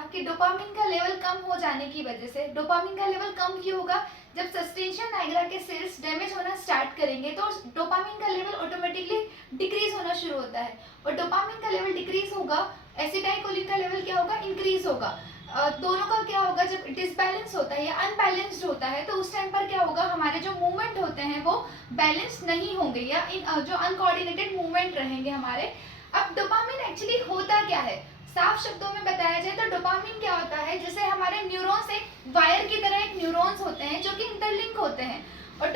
था कि डोपामिन का लेवल कम हो जाने की वजह से, डोपामिन का लेवल कम क्यों होगा? जब सस्टेंशन नाइग्रा के सेल्स डैमेज होना स्टार्ट करेंगे तो डोपामिन का लेवल ऑटोमेटिकली डिक्रीज होना शुरू होता है, और डोपामिन का लेवल डिक्रीज होगा, एसिटाइलकोलिन का लेवल क्या होगा? इंक्रीज होगा। दोनों का क्या होगा? जब डिसबैलेंस होता है या अनबैलेंस्ड होता है तो उस टाइम पर क्या होगा? हमारे जो मूवमेंट होते हैं वो बैलेंस नहीं होंगे, या जो अनकोऑर्डिनेटेड मूवमेंट रहेंगे हमारे। अब डोपामिन एक्चुअली होता क्या है? साफ शब्दों में बताया जाए तो डोपामिन क्या होता है, जैसे हमारे न्यूरॉन्स एक वायर की तरह एक न्यूरॉन्स होते हैं जो कि इंटरलिंक होते हैं, और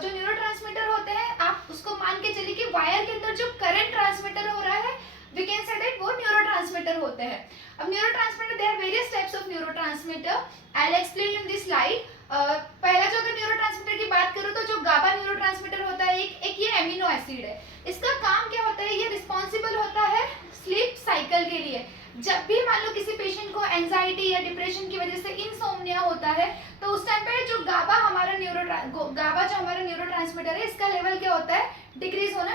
जो न्यूरोट्रांसमीटर होते हैं, आप उसको मान के चलिए कि वायर के अंदर जो करंट ट्रांसमीटर हो रहा है, वी कैन से दैट वो न्यूरोट्रांसमीटर होते हैं। अब neurotransmitter, there are various types of neurotransmitter, I will explain in this slide. पहला जो अगर न्यूरोट्रांसमीटर की बात करूं तो जो गाबा न्यूरोट्रांसमीटर होता है, एक ये एमिनो एसिड है। इसका काम क्या होता है? ये रिस्पॉन्सिबल होता है स्लीप साइकिल के लिए। जब भी मान लो किसी पेशेंट को एंजाइटी या डिप्रेशन की वजह से इंसोम्निया होता है तो उस टाइम पे जो गाबा जो हमारा न्यूरोट्रांसमीटर है, इसका लेवल क्या होता है? डिक्रीज होना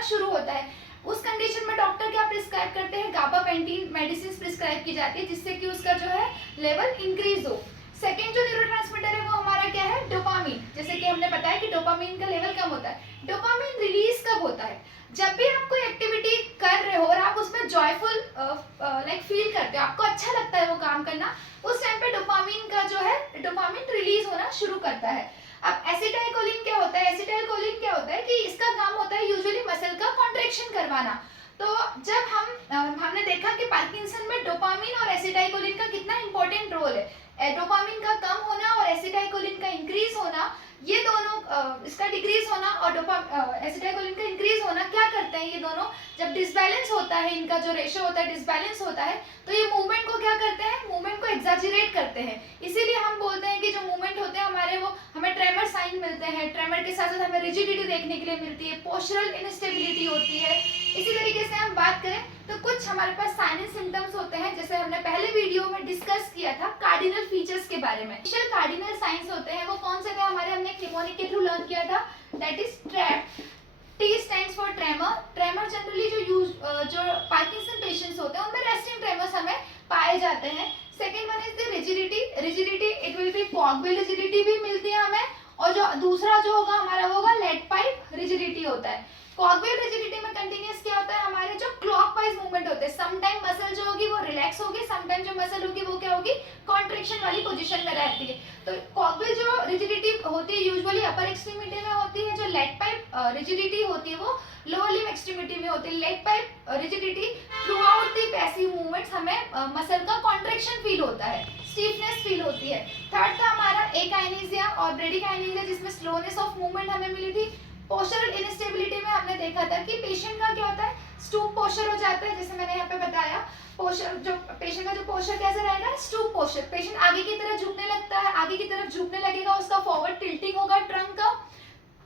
शुरू होता है। उस कंडीशन में डॉक्टर क्या प्रिस्क्राइब करते हैं? गाबापेंटीन मेडिसिन प्रिस्क्राइब की जाती है जिससे कि उसका जो है लेवल इंक्रीज हो। सेकेंड जो न्यूरोट्रांसमीटर है वो हमारा क्या है? डोपामिन। जैसे कि हमने बताया कि डोपामिन का लेवल कम होता है। डोपामिन रिलीज कब होता है? जब भी आप कोई एक्टिविटी कर रहे हो और आप उसमें जॉयफुल लाइक फील करते हो, आपको अच्छा लगता है वो काम करना, उस टाइम पे डोपामिन रिलीज होना शुरू करता है। अब एसिटाइलकोलिन क्या होता है? एसिटाइलकोलिन क्या होता है कि इसका काम होता है यूजुअली मसल का कॉन्ट्रैक्शन करवाना। तो जब हमने देखा कि पार्किंसन में डोपामिन और एसिटाइलकोलिन का कितना इंपॉर्टेंट रोल है। डोपामिन का कम होना और एसिटाइलकोलिन का इंक्रीज होना, ये दोनों इसका डिक्रीज होना और एसिटाइलकोलिन का इंक्रीज होना क्या करते हैं? ये दोनों जब डिसबैलेंस होता है, इनका जो रेशियो होता है डिसबैलेंस होता है, तो ये मूवमेंट को क्या करते हैं? मूवमेंट को एग्जैजरेट करते हैं। इसीलिए हम बोलते हैं कि जो मूवमेंट होते हैं हमारे, वो हमें ट्रेमर साइन मिलते हैं। ट्रेमर के साथ साथ हमें रिजिडिटी देखने के लिए मिलती है, पोस्चरल इनस्टेबिलिटी होती है। इसी तरीके से हम बात करें तो कुछ हमारे पास साइन एंड सिम्टम्स होते हैं, जैसे हमने पहले वीडियो में डिस्कस किया था कार्डिनल फीचर्स के बारे में। कार्डिनल साइंस होते हैं वो कौन से थे हमारे? हमने निमोनिक के थ्रू लर्न किया था, that is TRAP. T stands for tremor. Tremor generally जो पार्किंसन पेशेंट्स होते हैं उनमें रेस्टिंग ट्रेमर्स हमें पाए जाते हैं। Second one is the rigidity. Rigidity it will be cogwheel rigidity भी मिलती है हमें, और जो दूसरा जो होगा हमारा वो होगा लेड पाइप रिजिडिटी होता है। कॉगविल रिजिडिटी में कंटिन्यूअस क्या होता है? हमारे जो क्लॉकवाइज मूवमेंट होते हैं, सम टाइम मसल जो होगी वो रिलैक्स होगी, सम टाइम जो मसल होगी वो क्या होगी? कॉन्ट्रैक्शन वाली पोजीशन में रहती है। तो कॉगविल जो रिजिडिटी होती है यूजुअली अपर एक्सट्रीमिटी में होती है, जो लेग पाइप रिजिडिटी होती है वो लोअर लिम्ब एक्सट्रीमिटी में होती है। Leg pipe rigidity through out the passive movements हमें मसल का कॉन्ट्रैक्शन फील होता है, स्टीफनेस फील होती है। थर्ड था हमारा एकाइनेसिया और ब्रेडिकाइनेसिया, जिसमें स्लोनेस ऑफ मूवमेंट हमें मिली थी। पोस्चरल इनस्टेबिलिटी में हमने देखा था कि पेशेंट का क्या होता है? स्टूप पोस्चर हो जाता है, जैसे मैंने यहाँ पे बताया। पोस्चर जो पेशेंट का जो पोस्चर कैसे रहेगा? Stoop posture. पेशेंट आगे की तरफ झुकने लगता है, आगे की तरफ झुकने लगेगा, उसका फॉरवर्ड टिल्टिंग होगा ट्रंक का।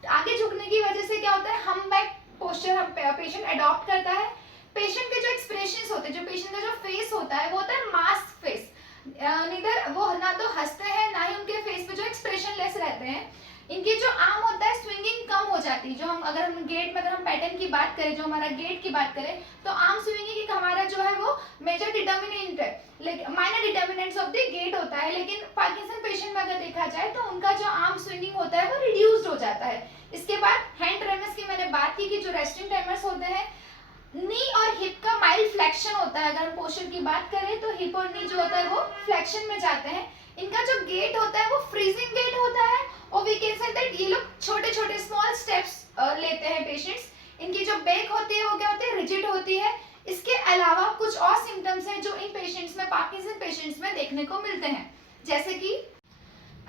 आगे झुकने की वजह से क्या होता है? हम बैक पोस्चर पेशेंट अडॉप्ट करता है। पेशेंट के जो एक्सप्रेशंस होते हैं, जो पेशेंट का जो फेस होता है वो होता है मास्क फेस। नीदर वो ना तो हंसते हैं ना ही उनके फेस पे जो एक्सप्रेशन लेस रहते हैं। इनकी जो आर्म होता है स्विंगिंग कम हो जाती है। जो हम अगर हम गेट में अगर हम पैटर्न की बात करें, जो हमारा गेट की बात करें, तो आर्म स्विंगिंग हमारा जो है वो मेजर डिटर्मिनेंट है, लेकिन minor determinants of the gate होता है। लेकिन पार्किंसन पेशेंट में अगर देखा जाए तो उनका जो आर्म स्विंगिंग होता है वो रिड्यूस्ड हो जाता है। इसके बाद हैंड ट्रेमर्स की मैंने बात की कि जो रेस्टिंग ट्रेमर्स होते हैं, नी और हिप का माइल्ड फ्लेक्शन होता है। अगर हम पोस्चर की बात करें तो हिप और नी जो होता है वो फ्लेक्शन में जाते हैं। इनका जो गेट होता है वो फ्रीजिंग गेट होता है, और वी कैन से दैट ये लोग छोटे छोटे स्मॉल स्टेप्स लेते हैं पेशेंट्स। इनकी जो बैक होती है वो क्या होती है? रिजिड होती है। इसके अलावा कुछ और सिम्टम्स हैं जो इन पेशेंट्स में, पार्किंसन पेशेंट्स में देखने को मिलते हैं, जैसे कि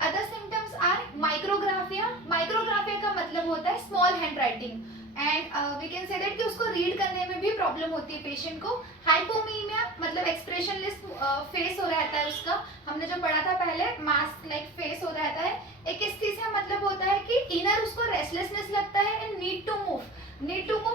other symptoms are micrographia. Micrographia का मतलब होता है small hand writing, and we can say that कि उसको रीड करने में भी प्रॉब्लम होती है पेशेंट को। हाइपोमीमिया मतलब एक्सप्रेशनलेस फेस हो रहता है उसका, हमने जो पढ़ा था पहले, मास्क लाइक फेस हो रहता है। एकिस्थीसिया से मतलब होता है कि इनर उसको रेस्टलेसनेस लगता है and need to move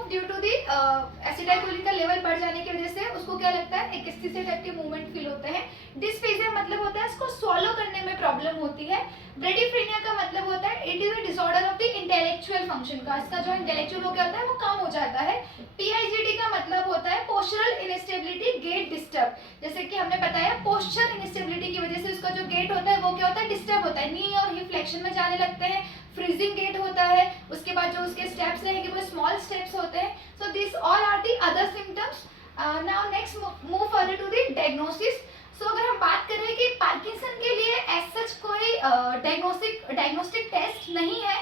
due to the acetylcholine का लेवल बढ़ जाने की वजह से उसको क्या लगता है, एकिस्थीसिया टाइप के मूवमेंट फील होते हैं। डिस्फेजिया मतलब होता है इसको स्वॉलो करने में प्रॉब्लम होती है। ब्रेडिफ्रेनिया का मतलब होता है it is a disorder of the intellectual function का, इसका जो इंटेलेक्चुअल वो क्या होता है वो कम हो जाता है। पीआईजीडी का मतलब होता है पोस्चरल इनस्टेबिलिटी, गेट डिस्टर्ब, जैसे कि हमने बताया पोस्चर इनस्टेबिलिटी की वजह से उसका जो गेट होता है वो क्या होता है, डिस्टर्ब होता है, नी और हिप फ्लेक्शन में जाने लगते हैं, फ्रीजिंग गेट होता है, उसके बाद जो उसके स्टेप्स रहेंगे वो स्मॉल स्टेप्स होते हैं। So this all are the other symptoms. Now next move further to the diagnosis. So अगर हम बात करें कि पार्किंसन के लिए एज सच कोई डायग्नोस्टिक टेस्ट नहीं है,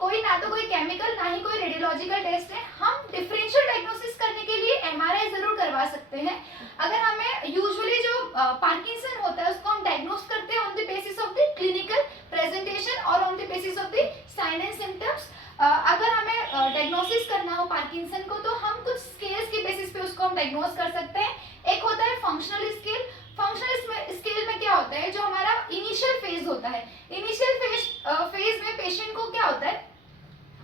कोई ना तो कोई केमिकल ना ही कोई रेडियोलॉजिकल टेस्ट है, हम डिफरेंशियल डायग्नोसिस करने के लिए एमआरआई जरूर करवा सकते हैं। अगर हमें यूजुअली जो पार्किंसन होता है उसको हम डायग्नोस करते हैं on the basis of the clinical presentation और on the basis of the sign and symptoms. अगर हमें डायग्नोसिस करना हो पार्किंसन को तो हम कुछ स्केल्स के बेसिस पे उसको हम डायग्नोस कर सकते हैं। एक होता है फंक्शनल स्केल। फंक्शनल स्केल में क्या होता है, जो हमारा इनिशियल फेज होता है, इनिशियल फेज में पेशेंट को क्या होता है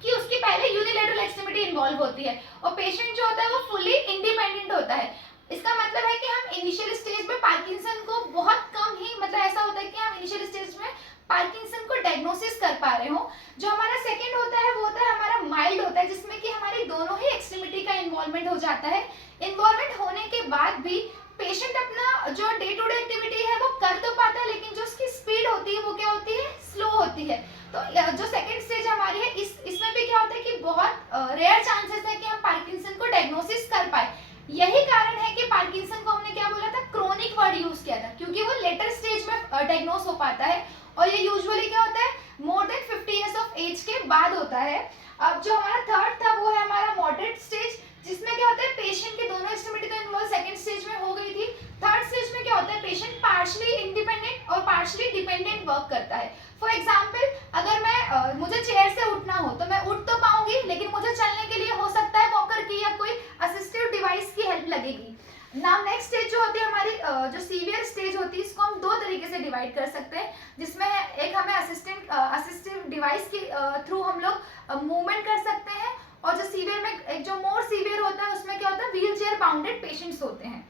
कि उसकी पहले यूनिलैटरल एक्सट्रीमिटी इन्वॉल्व होती है और पेशेंट जो होता है वो फुली इंडिपेंडेंट होता है। इसका मतलब है कि हम इनिशियल स्टेज में पार्किंसन को बहुत कम ही, मतलब ऐसा होता है कि हम इनिशियल स्टेज में पार्किंसन को डायग्नोसिस कर पा रहे हो। जो हमारा सेकंड होता है वो होता है हमारा माइल्ड होता है, जिसमें कि हमारी दोनों ही एक्सट्रीमिटी का इन्वॉल्वमेंट हो जाता है। इन्वॉल्वमेंट होने के बाद भी पेशेंट अपना जो डे टू डे एक्टिविटी है वो कर तो पाता है, लेकिन जो उसकी स्पीड होती है वो क्या होती है, स्लो होती है। तो जो सेकंड स्टेज हमारी है इसमें भी क्या होता है कि बहुत रेयर चांसेस है कि हम पार्किंसन को डायग्नोसिस कर पाए। यही कारण है कि पार्किंसन को हमने क्या बोला था, क्रोनिक वर्ड यूज किया था, क्योंकि वो लेटर स्टेज में डायग्नोस हो पाता है और ये यूजुअली क्या होता है more than 50 years of age के बाद होता है। अब जो हमारा थर्ड था वो है हमारा मॉडरेट स्टेज, जिसमें क्या होता है पेशेंट के दोनों एक्सट्रीमिटी तो इन्वॉल्व सेकंड स्टेज में हो गई थी। थर्ड स्टेज में क्या होता है पेशेंट पार्शली इंडिपेंडेंट और पार्शली डिपेंडेंट वर्क करता है। फॉर एग्जाम्पल अगर मैं मुझे चेयर से उठना हो तो मैं उठ तो पाऊंगी, लेकिन मुझे चलने के लिए हो सकता है वॉकर की या कोई असिस्टिव डिवाइस की हेल्प लगेगी। नाउ नेक्स्ट स्टेज जो होती है हमारी जो सीवियर स्टेज होती है, इसको हम दो तरीके से डिवाइड कर सकते हैं, जिसमें एक हमें असिस्टिव डिवाइस के थ्रू हम लोग मूवमेंट कर सकते हैं, और जो सीवियर में एक जो मोर सीवियर होता है उसमें क्या होता है व्हील चेयर बाउंडेड पेशेंट्स होते हैं।